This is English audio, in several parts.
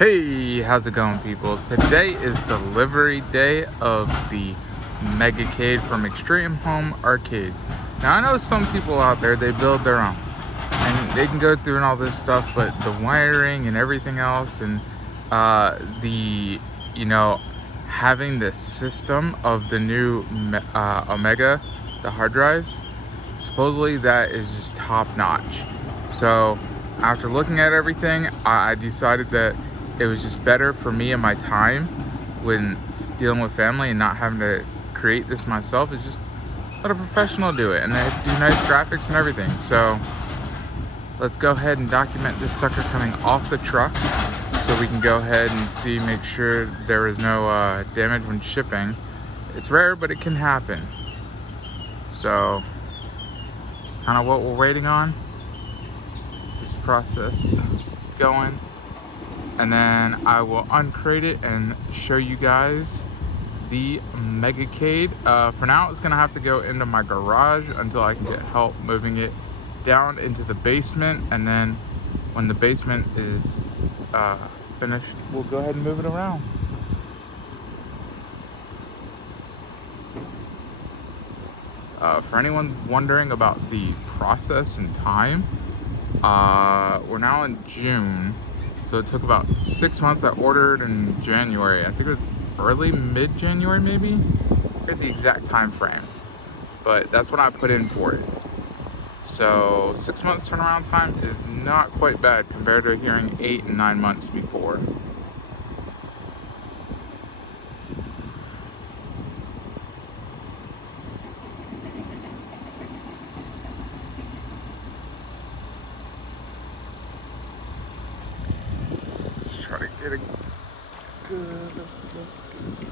Hey, how's it going, people? Today is delivery day of the Megacade from Extreme Home Arcades. Now, I know some people out there, they build their own and they can go through and all this stuff, but the wiring and everything else and having the system of the new Omega, the hard drives, supposedly that is just top notch. So after looking at everything, I decided that it was just better for me and my time when dealing with family and not having to create this myself. Is just let a professional do it, and they do nice graphics and everything. So let's go ahead and document this sucker coming off the truck so we can go ahead and see, make sure there is no damage when shipping. It's rare, but it can happen. So kind of what we're waiting on, this process going, and then I will uncrate it and show you guys the Megacade. For now, it's gonna have to go into my garage until I can get help moving it down into the basement, and then when the basement is finished, we'll go ahead and move it around. For anyone wondering about the process and time, we're now in June, so it took about 6 months. I ordered in January. I think it was early, mid-January maybe. I forget the exact time frame, but that's what I put in for it. So 6 months turnaround time is not quite bad compared to hearing 8 and 9 months before. Try to get a good look at this.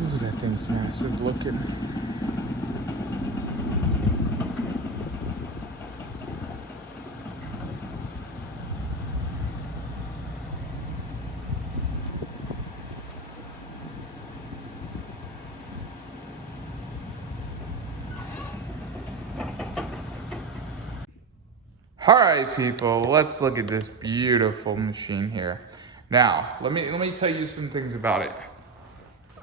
Ooh, that thing's massive looking. All right, people, let's look at this beautiful machine here. Now, let me tell you some things about it.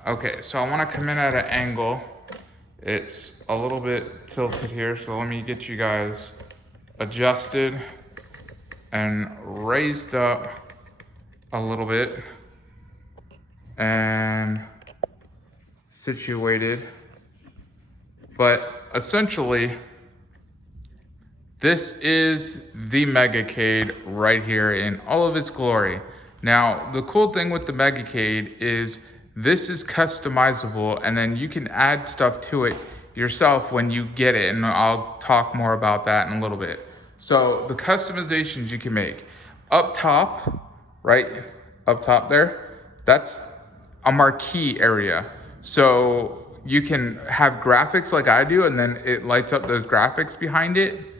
Okay, so I want to come in at an angle. It's a little bit tilted here, so let me get you guys adjusted and raised up a little bit and situated. But essentially, this is the Megacade right here in all of its glory. Now, the cool thing with the Megacade is this is customizable, and then you can add stuff to it yourself when you get it, and I'll talk more about that in a little bit. So the customizations you can make. Up top, right up top there, that's a marquee area. So you can have graphics like I do, and then it lights up those graphics behind it.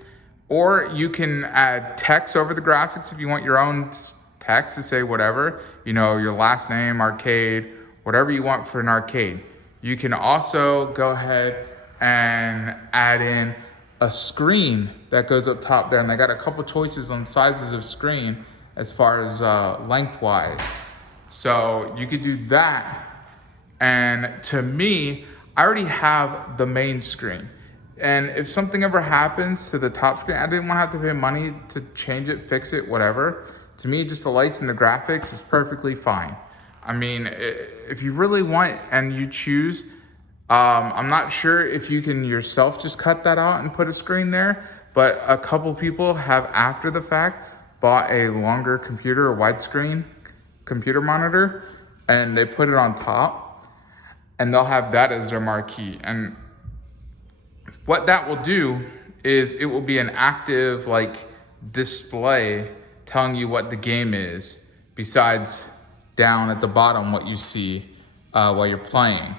Or you can add text over the graphics if you want your own text to say whatever, you know, your last name, arcade, whatever you want for an arcade. You can also go ahead and add in a screen that goes up top there, and they got a couple choices on sizes of screen as far as lengthwise. So you could do that. And to me, I already have the main screen. And if something ever happens to the top screen, I didn't want to have to pay money to change it, fix it, whatever. To me, just the lights and the graphics is perfectly fine. I mean, if you really want and you choose, I'm not sure if you can yourself just cut that out and put a screen there, but a couple people have, after the fact, bought a longer computer, a widescreen computer monitor, and they put it on top, and they'll have that as their marquee. And what that will do is it will be an active display telling you what the game is, besides down at the bottom what you see while you're playing.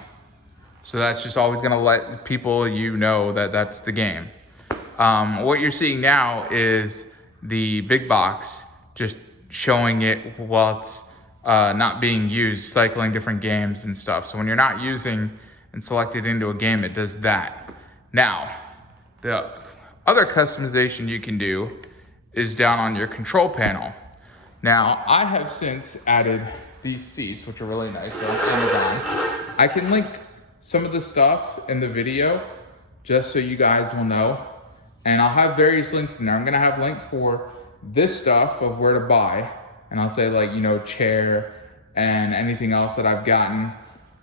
So that's just always gonna let people know that that's the game. What you're seeing now is the big box just showing it while it's not being used, cycling different games and stuff. So when you're not using and selected into a game, it does that. Now, the other customization you can do is down on your control panel. Now, I have since added these seats, which are really nice. They're on Amazon. I can link some of the stuff in the video just so you guys will know. And I'll have various links in there. I'm gonna have links for this stuff of where to buy. And I'll say like, you know, chair and anything else that I've gotten.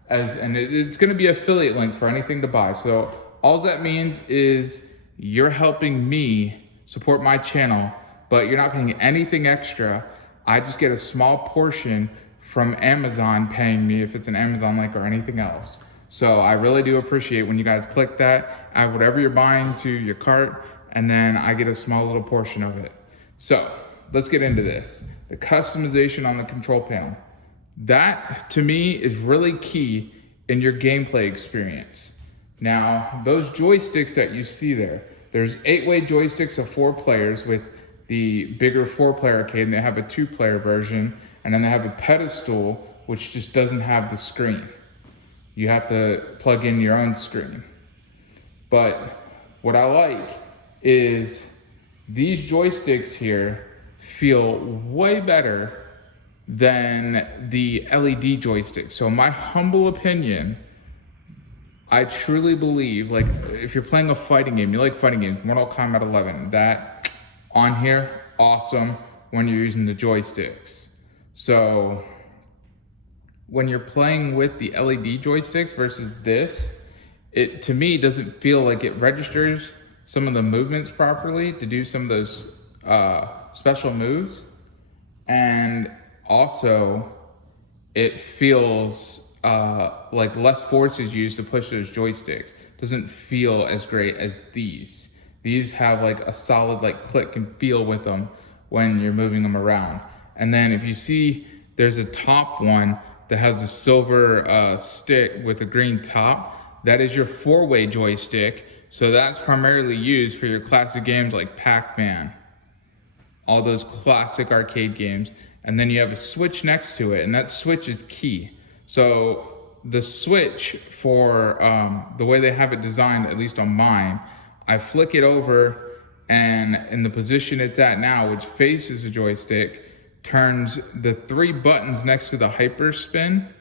It's gonna be affiliate links for anything to buy. So all that means is you're helping me support my channel, but you're not paying anything extra. I just get a small portion from Amazon paying me if it's an Amazon link or anything else. So I really do appreciate when you guys click that, add whatever you're buying to your cart, and then I get a small little portion of it. So let's get into this. The customization on the control panel. That to me is really key in your gameplay experience. Now, those joysticks that you see there, there's 8-way joysticks of 4 players with the bigger 4-player arcade, and they have a 2-player version, and then they have a pedestal, which just doesn't have the screen. You have to plug in your own screen. But what I like is these joysticks here feel way better than the LED joystick. So in my humble opinion, I truly believe, like, if you're playing a fighting game, you like fighting games, Mortal Kombat 11, that on here, awesome when you're using the joysticks. So when you're playing with the LED joysticks versus this, it to me doesn't feel like it registers some of the movements properly to do some of those special moves. And also it feels like less force is used to push those joysticks. Doesn't feel as great as these. These have like a solid like click and feel with them when you're moving them around. And then if you see, there's a top one that has a silver stick with a green top. That is your 4-way joystick. So that's primarily used for your classic games like Pac-Man, all those classic arcade games. And then you have a switch next to it, and that switch is key. So the switch for the way they have it designed, at least on mine, I flick it over, and in the position it's at now, which faces the joystick, turns the 3 buttons next to the hyper spin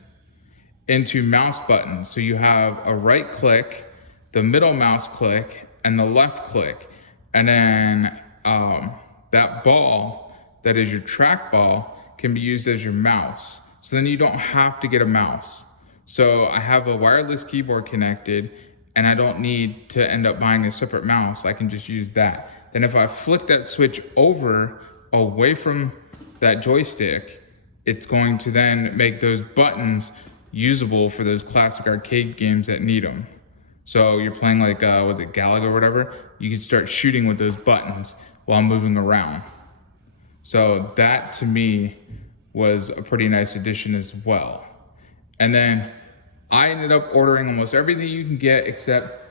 into mouse buttons. So you have a right click, the middle mouse click, and the left click. And then that ball that is your trackball can be used as your mouse. So then you don't have to get a mouse. So I have a wireless keyboard connected, and I don't need to end up buying a separate mouse. I can just use that. Then if I flick that switch over away from that joystick, it's going to then make those buttons usable for those classic arcade games that need them. So you're playing like, was it Galaga or whatever? You can start shooting with those buttons while moving around. So that to me was a pretty nice addition as well. And then I ended up ordering almost everything you can get, except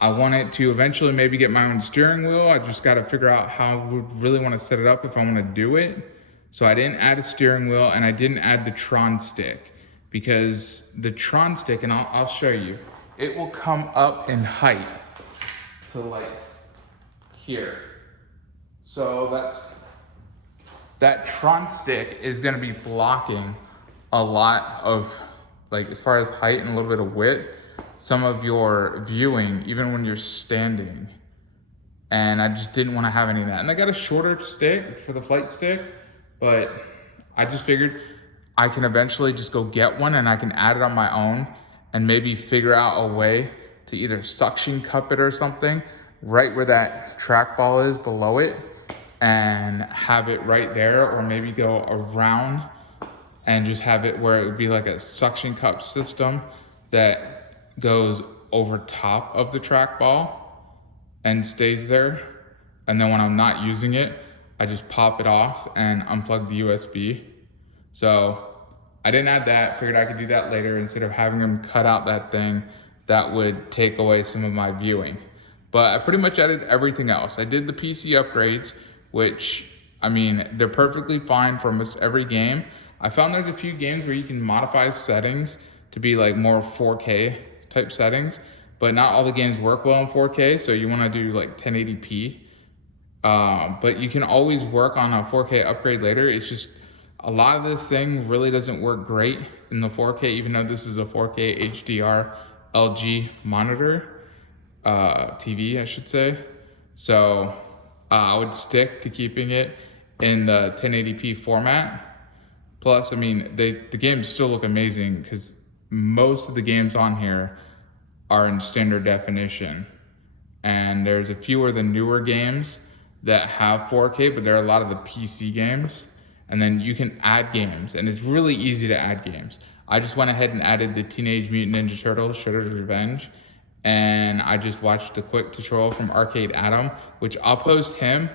I wanted to eventually maybe get my own steering wheel. I just got to figure out how I would really want to set it up if I want to do it. So I didn't add a steering wheel, and I didn't add the Tron stick, because the Tron stick, and I'll show you, it will come up in height to like here. So that Tron stick is going to be blocking a lot of, like, as far as height and a little bit of width, some of your viewing, even when you're standing. And I just didn't want to have any of that. And I got a shorter stick for the flight stick, but I just figured I can eventually just go get one, and I can add it on my own and maybe figure out a way to either suction cup it or something right where that trackball is below it, and have it right there, or maybe go around and just have it where it would be like a suction cup system that goes over top of the trackball and stays there. And then when I'm not using it, I just pop it off and unplug the USB. So I didn't add that, figured I could do that later instead of having them cut out that thing that would take away some of my viewing. But I pretty much added everything else. I did the PC upgrades, which, I mean, they're perfectly fine for almost every game. I found there's a few games where you can modify settings to be like more 4K type settings. but not all the games work well in 4K, so you want to do like 1080p. But you can always work on a 4K upgrade later. It's just a lot of this thing really doesn't work great in the 4K, even though this is a 4K HDR LG monitor, TV, I should say. So I would stick to keeping it in the 1080p format. Plus, I mean, the games still look amazing because most of the games on here are in standard definition. And there's a few of the newer games that have 4K, but there are a lot of the PC games. And then you can add games, and it's really easy to add games. I just went ahead and added the Teenage Mutant Ninja Turtles Shredder's Revenge, and I just watched a quick tutorial from Arcade Adam, which I'll post him,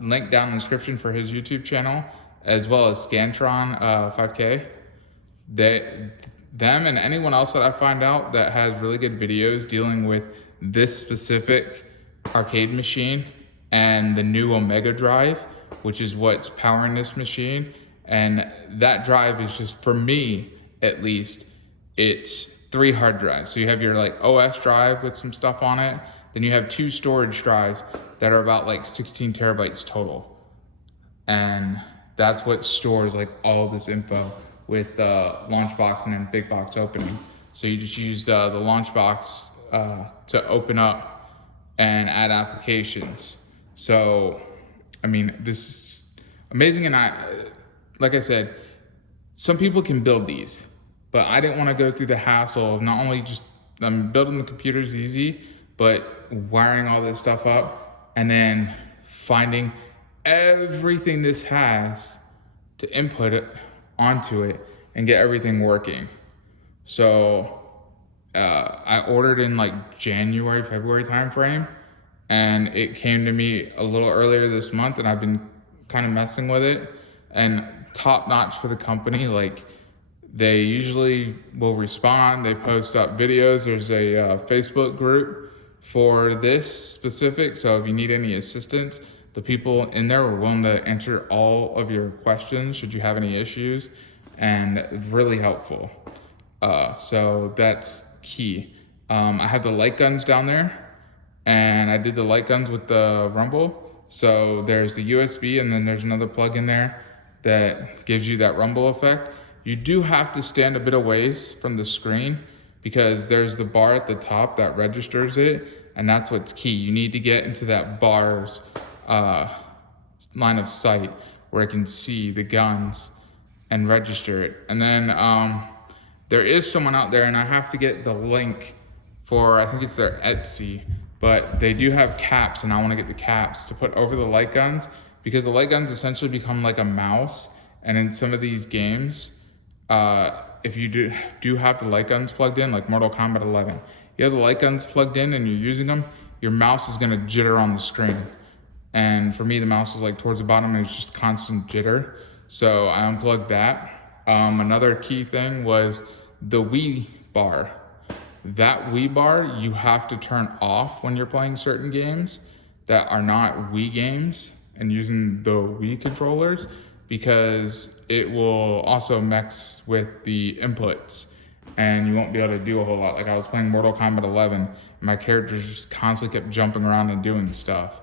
link down in the description for his YouTube channel, as well as Scantron 5K. Them and anyone else that I find out that has really good videos dealing with this specific arcade machine and the new Omega drive, which is what's powering this machine. And that drive is just, for me at least, it's 3 hard drives. So you have your like OS drive with some stuff on it, then you have 2 storage drives that are about like 16 terabytes total. And that's what stores like all this info with launch box and then big box opening. So you just use the launch box to open up and add applications. So, I mean, this is amazing. And like I said, some people can build these, but I didn't want to go through the hassle of not only just building the computers easy, but wiring all this stuff up and then finding everything this has to input it onto it and get everything working. So I ordered in like January, February timeframe, and it came to me a little earlier this month, and I've been kind of messing with it. And top notch for the company, like they usually will respond, they post up videos. There's a Facebook group for this specific, so if you need any assistance, the people in there are willing to answer all of your questions should you have any issues, and really helpful. So that's key. I have the light guns down there, and I did the light guns with the rumble. So there's the USB, and then there's another plug in there that gives you that rumble effect. You do have to stand a bit away from the screen because there's the bar at the top that registers it, and that's what's key. You need to get into that bar's line of sight where it can see the guns and register it. And then there is someone out there, and I have to get the link for, I think it's their Etsy, but they do have caps, and I want to get the caps to put over the light guns because the light guns essentially become like a mouse. And in some of these games, if you do have the light guns plugged in, like Mortal Kombat 11, you have the light guns plugged in and you're using them, your mouse is gonna jitter on the screen. And for me, the mouse is like towards the bottom and it's just constant jitter. So I unplugged that. Another key thing was the Wii bar. That Wii bar, you have to turn off when you're playing certain games that are not Wii games and using the Wii controllers, because it will also mess with the inputs and you won't be able to do a whole lot. Like I was playing Mortal Kombat 11 and my characters just constantly kept jumping around and doing stuff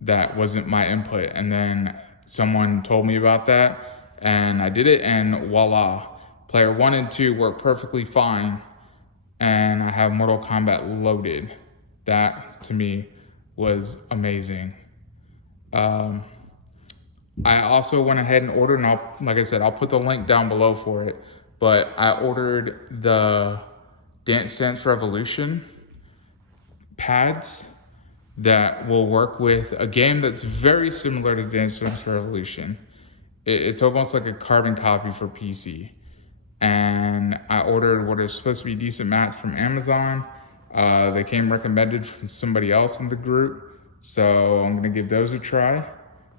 that wasn't my input. And then someone told me about that and I did it, and voila, player 1 and 2 work perfectly fine. And I have Mortal Kombat loaded. That to me was amazing. I also went ahead and ordered, and like I said, I'll put the link down below for it, but I ordered the Dance Dance Revolution pads that will work with a game that's very similar to Dance Dance Revolution. It's almost like a carbon copy for PC. And I ordered what is supposed to be decent mats from Amazon. They came recommended from somebody else in the group, so I'm gonna give those a try.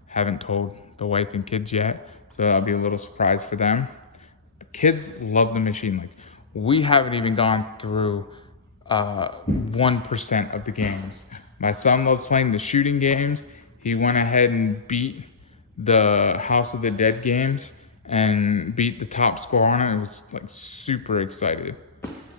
Haven't told the wife and kids yet, so that'll be a little surprise for them. The kids love the machine. Like, we haven't even gone through 1% of the games. My son loves playing the shooting games. He went ahead and beat the House of the Dead games and beat the top score on it. It was like super excited.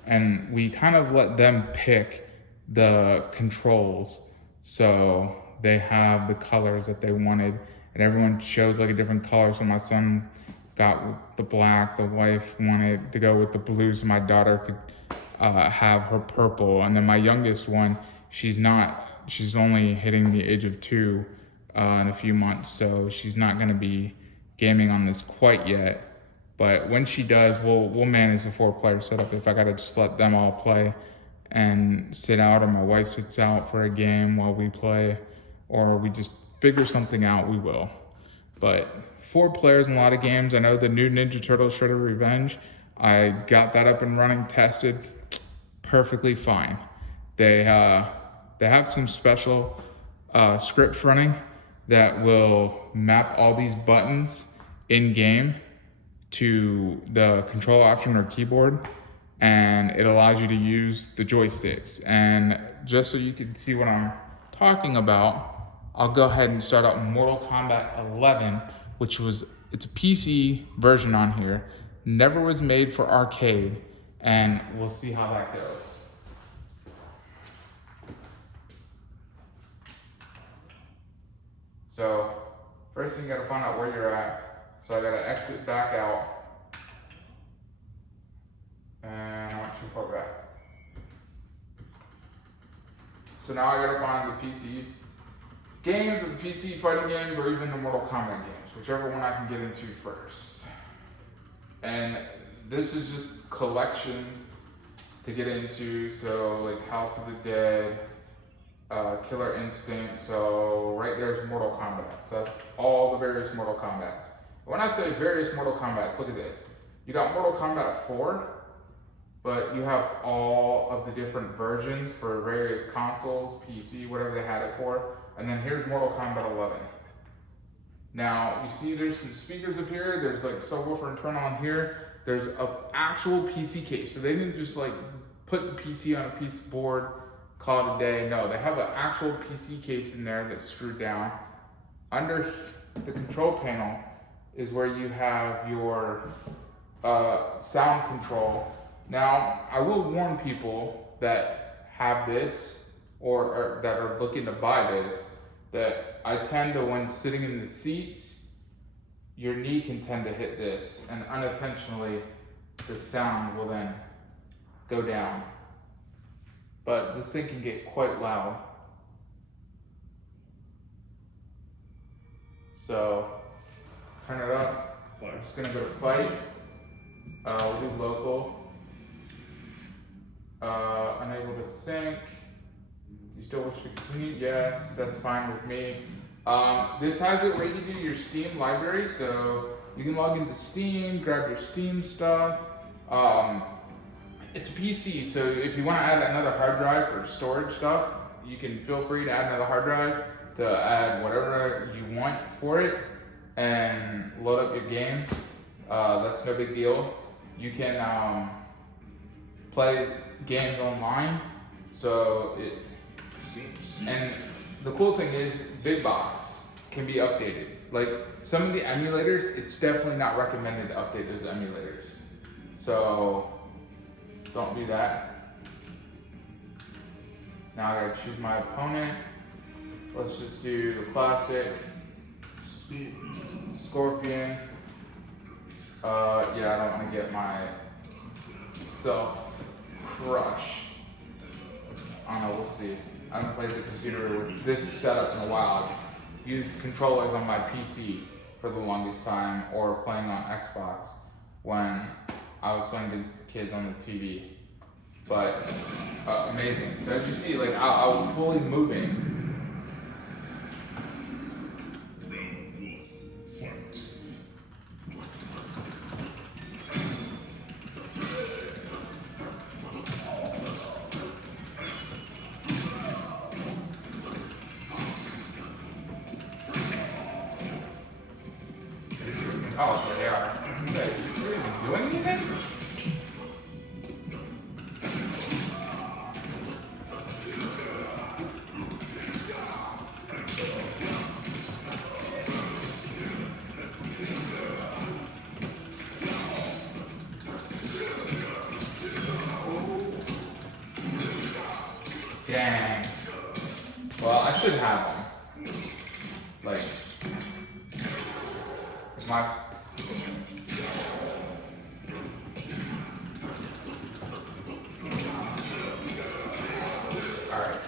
and we kind of let them pick the controls. So they have the colors that they wanted, and everyone chose like a different color. So my son got the black, the wife wanted to go with the blue, so my daughter could have her purple. And then my youngest one, she's only hitting the age of 2 in a few months, so she's not gonna be gaming on this quite yet. But when she does, we'll manage the 4-player setup. If I gotta just let them all play and sit out, or my wife sits out for a game while we play, or we just figure something out, we will. But 4 players in a lot of games. I know the new Ninja Turtle Shredder Revenge, I got that up and running, tested, perfectly fine. They have some special scripts running that will map all these buttons in game to the control option or keyboard, and it allows you to use the joysticks. And just so you can see what I'm talking about, I'll go ahead and start up Mortal Kombat 11, it's a PC version on here, never was made for arcade, and we'll see how that goes. So first thing, you gotta find out where you're at. So I gotta exit back out, and I went too far back. So now I gotta find the PC games, or the PC fighting games, or even the Mortal Kombat games, whichever one I can get into first. And this is just collections to get into, so like House of the Dead, Killer Instinct, so right there's Mortal Kombat. So that's all the various Mortal Kombats. When I say various Mortal Kombats, look at this. You got Mortal Kombat 4, but you have all of the different versions for various consoles, PC, whatever they had it for. And then here's Mortal Kombat 11. Now, you see there's some speakers up here, there's like subwoofer internal on here, there's an actual PC case. So they didn't just like put the PC on a piece of board, call it a day. No, they have an actual PC case in there that's screwed down. Under the control panel is where you have your sound control. Now, I will warn people that have this or that are looking to buy this, that I tend to, when sitting in the seats, your knee can tend to hit this, and unintentionally the sound will then go down. But this thing can get quite loud. So turn it up. I'm just gonna go to fight. We'll do local. Unable to sync. You still wish to continue? Yes, that's fine with me. This has it where you can do your Steam library, so you can log into Steam, grab your Steam stuff. It's a PC, so if you want to add another hard drive for storage stuff, you can feel free to add another hard drive to add whatever you want for it and load up your games. That's no big deal. You can play games online, so and the cool thing is big box can be updated. Like some of the emulators, it's definitely not recommended to update those emulators, so don't do that. Now I gotta choose my opponent. Let's just do the classic Scorpion. Yeah, I don't want to get myself crushed. I don't know, we'll see. I haven't played the computer with this setup in a while. I've used controllers on my PC for the longest time, or playing on Xbox when I was playing against the kids on the TV. But amazing. So as you see, like I was fully moving. Oh, so they are. Okay, you're even doing anything? Dang. Well, I should have them. Like, my... Alright.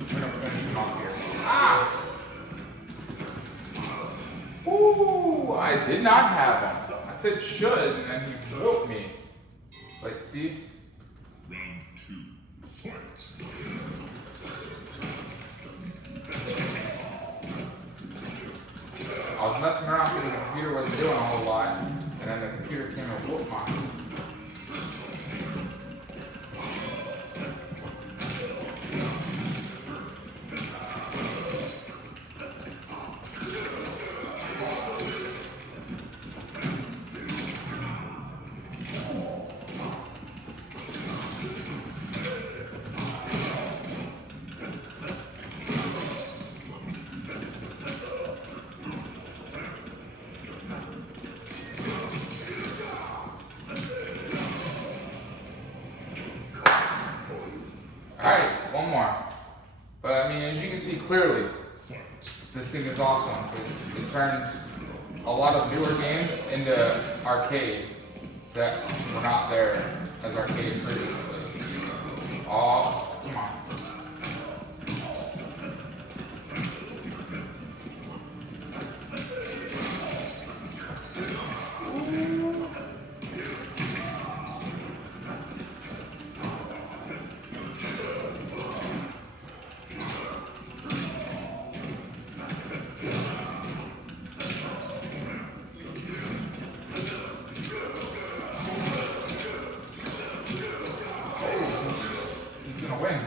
I'm gonna finish them off here. Ah! Ooh, I did not have them. I said should, and then he whooped me. Like, see? Round 2, fight. I was messing around because the computer wasn't doing a whole lot, and then the computer came and whooped mine. Alright, one more. But I mean, as you can see clearly, this thing is awesome because it turns a lot of newer games into arcade that were not there as arcade previously. Oh, come on. Win.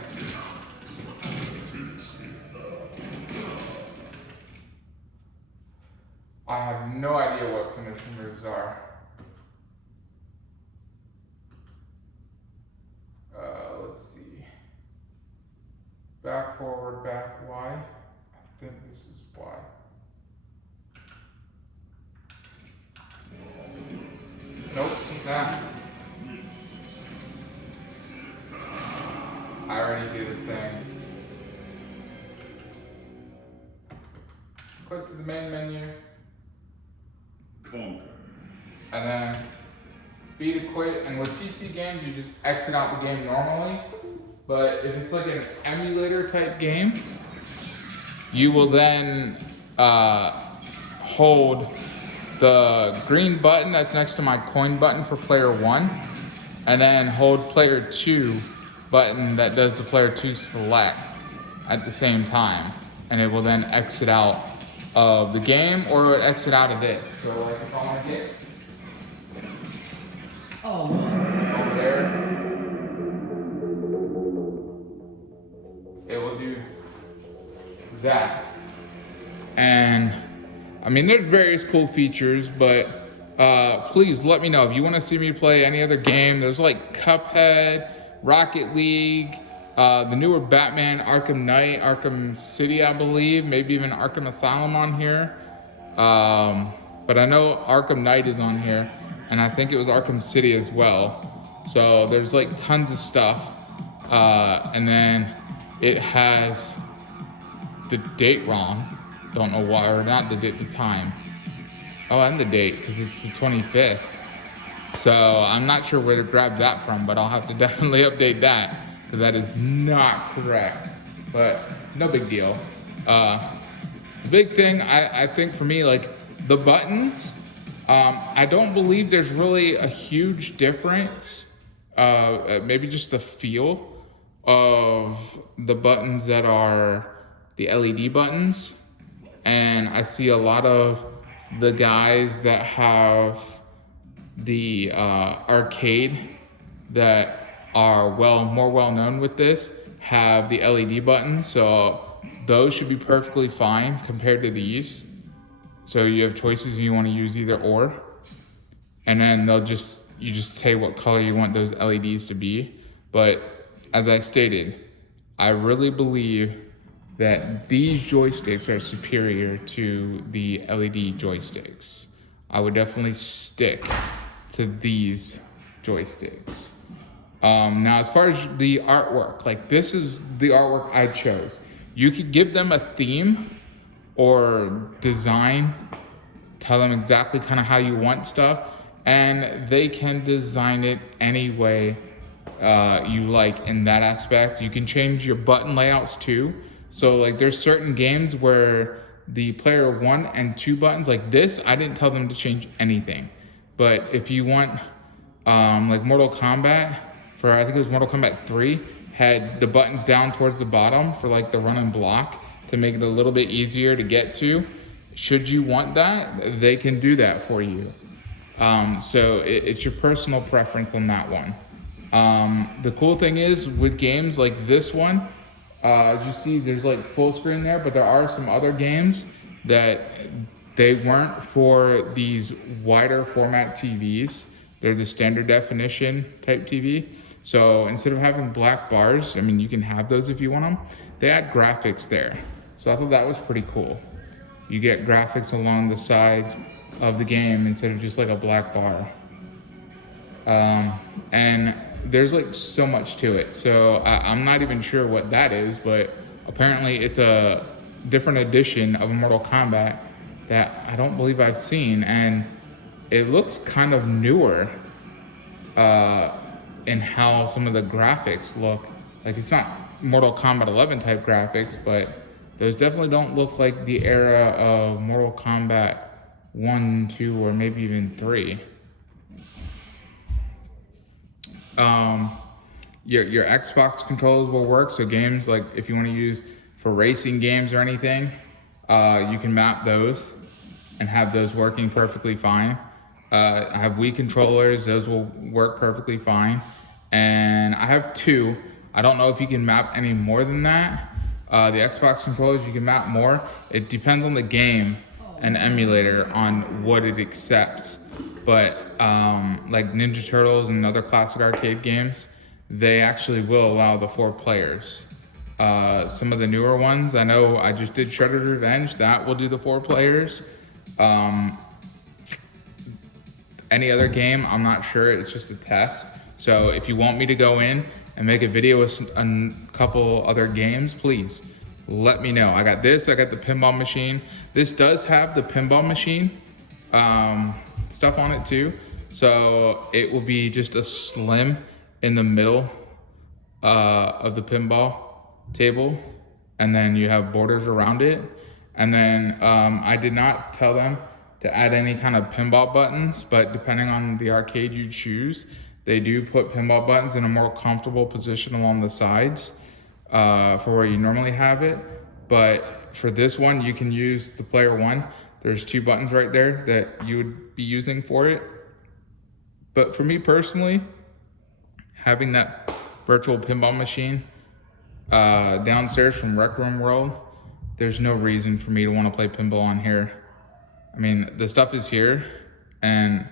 I have no idea what finishing moves are. Let's see. Back, forward, back, Y. I think this is Y. Nope, nah. I already do the thing. Click to the main menu. Conquer. And then B to quit. And with PC games, you just exit out the game normally. But if it's like an emulator type game, you will then hold the green button that's next to my coin button for player 1. And then hold player 2 button that does the player 2 select at the same time, and it will then exit out of the game or exit out of this. So like if I want to get over there, it will do that. And I mean, there's various cool features, but please let me know if you want to see me play any other game. There's like Cuphead, Rocket League, the newer Batman, Arkham Knight, Arkham City, I believe, maybe even Arkham Asylum on here. But I know Arkham Knight is on here, and I think it was Arkham City as well. So there's like tons of stuff. And then it has the date wrong. Don't know why, or not the date, the time. Oh, and the date, because it's the 25th. So I'm not sure where to grab that from, but I'll have to definitely update that, because that is not correct. But no big deal. The big thing, I think for me, like the buttons, I don't believe there's really a huge difference. Maybe just the feel of the buttons that are the LED buttons. And I see a lot of the guys that have the arcade that are more well known with this have the LED buttons, so those should be perfectly fine compared to these. So you have choices if you want to use either or, and then you just say what color you want those LEDs to be. But as I stated, I really believe that these joysticks are superior to the LED joysticks. I would definitely stick to these joysticks. Now, as far as the artwork, like this is the artwork I chose. You could give them a theme or design, tell them exactly kind of how you want stuff, and they can design it any way you like in that aspect. You can change your button layouts too. So like there's certain games where the player 1 and 2 buttons, like this, I didn't tell them to change anything. But if you want like Mortal Kombat, for I think it was Mortal Kombat 3, had the buttons down towards the bottom for like the run and block to make it a little bit easier to get to. Should you want that, they can do that for you. So it's your personal preference on that one. The cool thing is with games like this one, as you see, there's like full screen there, but there are some other games that they weren't for these wider format TVs. They're the standard definition type TV. So instead of having black bars, I mean, you can have those if you want them. They add graphics there. So I thought that was pretty cool. You get graphics along the sides of the game instead of just like a black bar. And there's like so much to it. So I'm not even sure what that is, but apparently it's a different edition of Mortal Kombat that I don't believe I've seen. And it looks kind of newer in how some of the graphics look. Like it's not Mortal Kombat 11 type graphics, but those definitely don't look like the era of Mortal Kombat 1, 2, or maybe even 3. Your Xbox controllers will work. So games like if you want to use for racing games or anything, you can map those and have those working perfectly fine. I have Wii controllers; those will work perfectly fine. And I have 2. I don't know if you can map any more than that. The Xbox controllers, you can map more. It depends on the game and emulator on what it accepts. But like Ninja Turtles and other classic arcade games, they actually will allow the 4 players. Some of the newer ones, I know I just did Shredder's Revenge, that will do the 4 players. Any other game, I'm not sure, it's just a test. So if you want me to go in and make a video with a couple other games, please let me know. I got this, I got the pinball machine. This does have the pinball machine stuff on it too. So it will be just a slim in the middle of the pinball table. And then you have borders around it. And then I did not tell them to add any kind of pinball buttons, but depending on the arcade you choose, they do put pinball buttons in a more comfortable position along the sides for where you normally have it. But for this one, you can use the player 1. There's 2 buttons right there that you would be using for it. But for me personally, having that virtual pinball machine downstairs from Rec Room World, there's no reason for me to want to play pinball on here. I mean, the stuff is here, and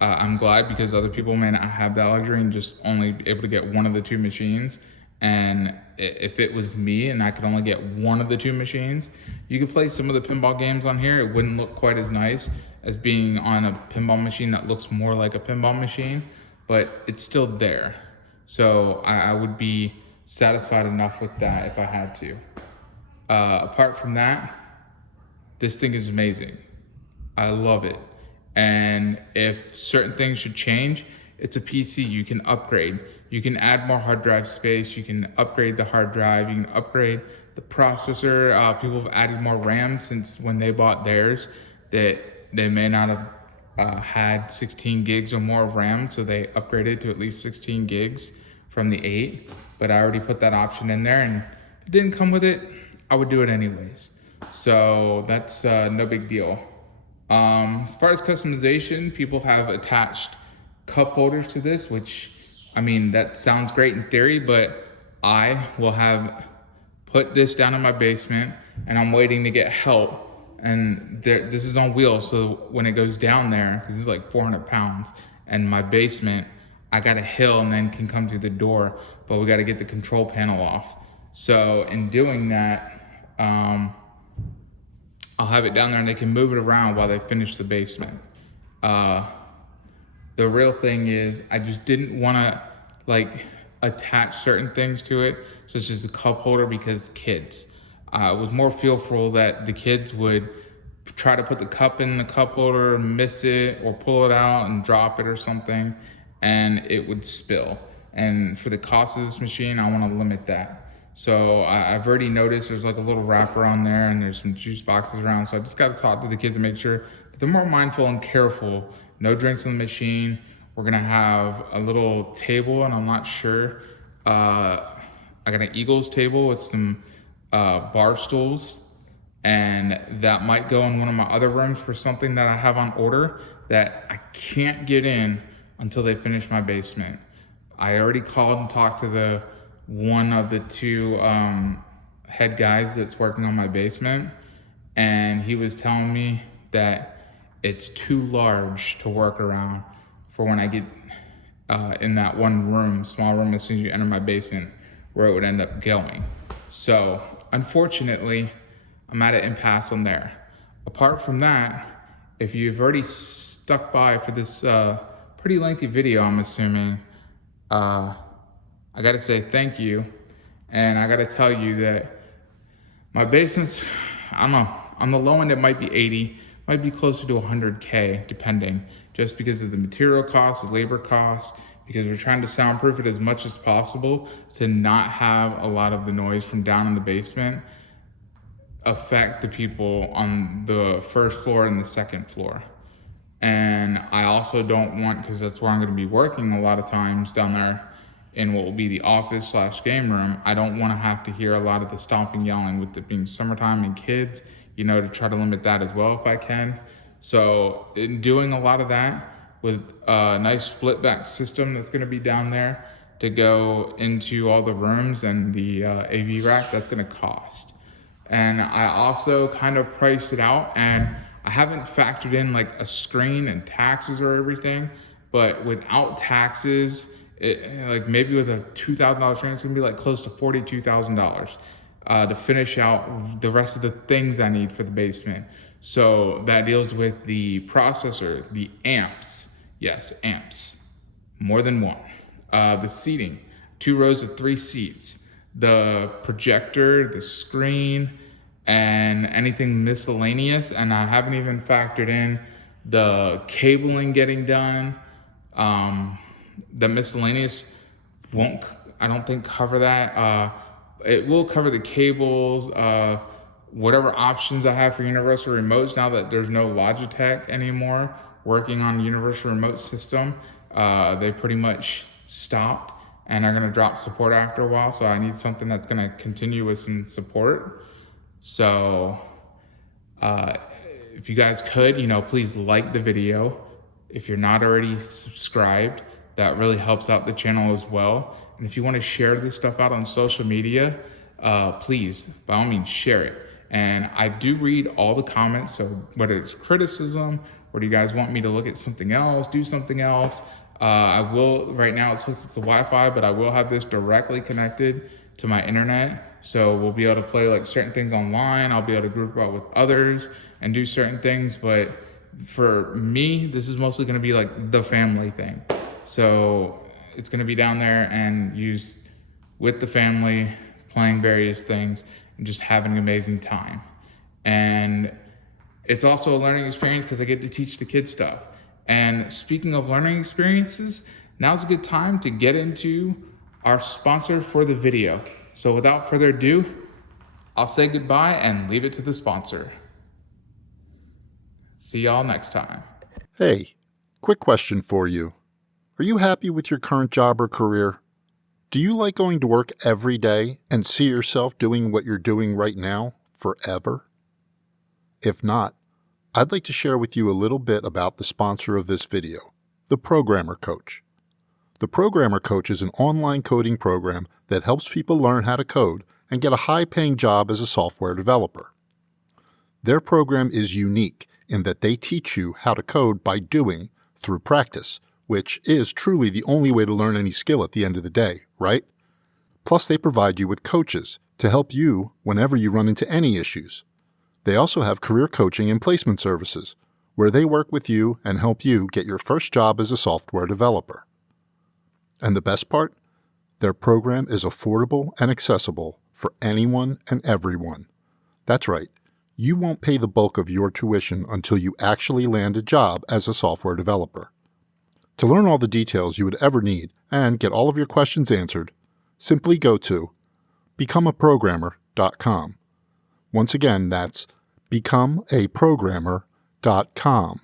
I'm glad because other people may not have that luxury and just only be able to get one of the 2 machines. And if it was me and I could only get one of the 2 machines, you could play some of the pinball games on here. It wouldn't look quite as nice as being on a pinball machine that looks more like a pinball machine, but it's still there. So I would be satisfied enough with that if I had to. Apart from that, this thing is amazing. I love it. And if certain things should change, it's a PC. You can upgrade. You can add more hard drive space. You can upgrade the hard drive. You can upgrade the processor. People have added more RAM since when they bought theirs that they may not have had 16 gigs or more of RAM. So they upgraded to at least 16 gigs from the 8. But I already put that option in there, and if it didn't come with it, I would do it anyways. So that's no big deal. As far as customization, people have attached cup holders to this, which, I mean, that sounds great in theory, but I will have put this down in my basement and I'm waiting to get help. And this is on wheels, so when it goes down there, because it's like 400 pounds, and my basement, I got a hill and then can come through the door, but we got to get the control panel off. So in doing that, I'll have it down there and they can move it around while they finish the basement. The real thing is I just didn't want to like attach certain things to it, such as a cup holder, because kids. It was more fearful that the kids would try to put the cup in the cup holder, miss it, or pull it out and drop it or something, and it would spill. And for the cost of this machine, I want to limit that. So I've already noticed there's like a little wrapper on there, and there's some juice boxes around. So I just got to talk to the kids and make sure that they're more mindful and careful. No drinks in the machine. We're gonna have a little table, and I'm not sure. I got an Eagles table with some bar stools, and that might go in one of my other rooms for something that I have on order that I can't get in until they finish my basement. I already called and talked to the one of the two head guys that's working on my basement, and he was telling me that it's too large to work around for when I get in that one room, small room, as soon as you enter my basement, where it would end up going. So unfortunately, I'm at an impasse on there. Apart from that, if you've already stuck by for this pretty lengthy video, I'm assuming, I gotta say thank you. And I gotta tell you that my basement's, I don't know, on the low end it might be 80, might be closer to 100K, depending, just because of the material costs, the labor costs, because we're trying to soundproof it as much as possible to not have a lot of the noise from down in the basement affect the people on the first floor and the second floor. And I also don't want, because that's where I'm going to be working a lot of times down there in what will be the office / game room, I don't want to have to hear a lot of the stomping, yelling, with it being summertime and kids, to try to limit that as well if I can. So in doing a lot of that with a nice split back system that's going to be down there to go into all the rooms and the AV rack, that's going to cost. And I also kind of priced it out, and I haven't factored in like a screen and taxes or everything, but without taxes, like maybe with a $2,000 screen, it's gonna be like close to $42,000 to finish out the rest of the things I need for the basement. So that deals with the processor, the amps, yes, amps, more than one. The seating, 2 rows of 3 seats, the projector, the screen, and anything miscellaneous. And I haven't even factored in the cabling getting done. The miscellaneous won't, I don't think, cover that. It will cover the cables, whatever options I have for universal remotes now that there's no Logitech anymore working on universal remote system. They pretty much stopped and are gonna drop support after a while. So I need something that's gonna continue with some support. So if you guys could, please like the video. If you're not already subscribed, that really helps out the channel as well. And if you want to share this stuff out on social media, please, by all means, share it. And I do read all the comments, so whether it's criticism, or do you guys want me to look at something else, do something else, I will, right now it's hooked up to Wi-Fi, but I will have this directly connected to my internet. So we'll be able to play like certain things online. I'll be able to group out with others and do certain things. But for me, this is mostly gonna be like the family thing. So it's gonna be down there and used with the family, playing various things and just having an amazing time. And it's also a learning experience because I get to teach the kids stuff. And speaking of learning experiences, now's a good time to get into our sponsor for the video. So without further ado, I'll say goodbye and leave it to the sponsor. See y'all next time. Hey, quick question for you. Are you happy with your current job or career? Do you like going to work every day and see yourself doing what you're doing right now forever? If not, I'd like to share with you a little bit about the sponsor of this video, the Programmer Coach. The Programmer Coach is an online coding program that helps people learn how to code and get a high-paying job as a software developer. Their program is unique in that they teach you how to code by doing through practice, which is truly the only way to learn any skill at the end of the day, right? Plus, they provide you with coaches to help you whenever you run into any issues. They also have career coaching and placement services, where they work with you and help you get your first job as a software developer. And the best part? Their program is affordable and accessible for anyone and everyone. That's right. You won't pay the bulk of your tuition until you actually land a job as a software developer. To learn all the details you would ever need and get all of your questions answered, simply go to becomeaprogrammer.com. Once again, that's becomeaprogrammer.com.